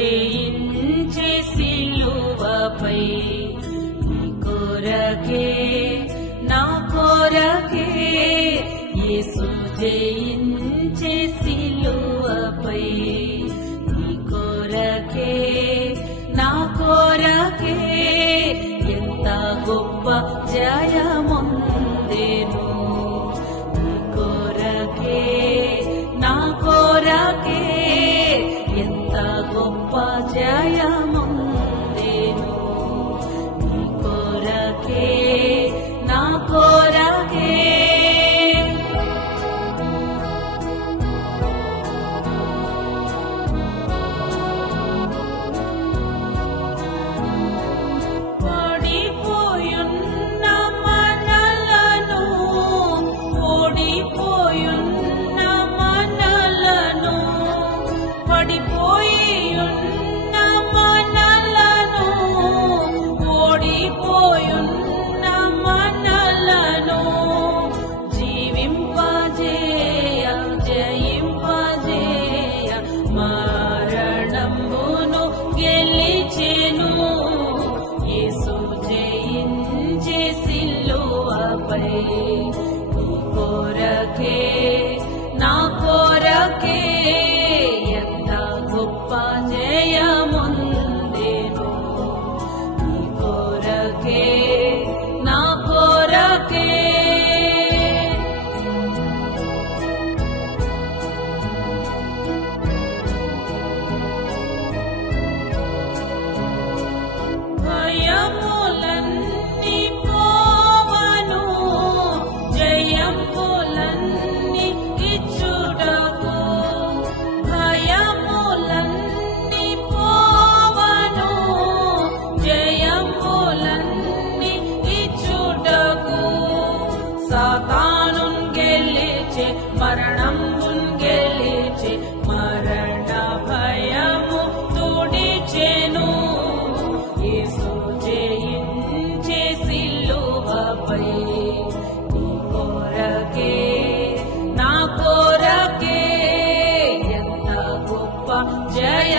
జయించే సిలువపై నీ కొరకే నా కొరకే యేసు జయించే సిలువపై నీ కొరకే నా కొరకే ఎంత గొప్ప జయముందెను నీ కొరకే నా కొరకే ఎంత గొప్ప జయముందెను నీ కొరకే నా కొరకే నీ కొరకే నా కొరకే ఎంత గొప్ప జయముందెను నీ కొరకే నా కొరకే సాతానున్ గెలిచే మరణమున్ గెలిచే మరణ భయము తుడిచెను యేసు జయించే సిలువపై నీ కొరకే నా కొరకే ఎంత గొప్ప జయ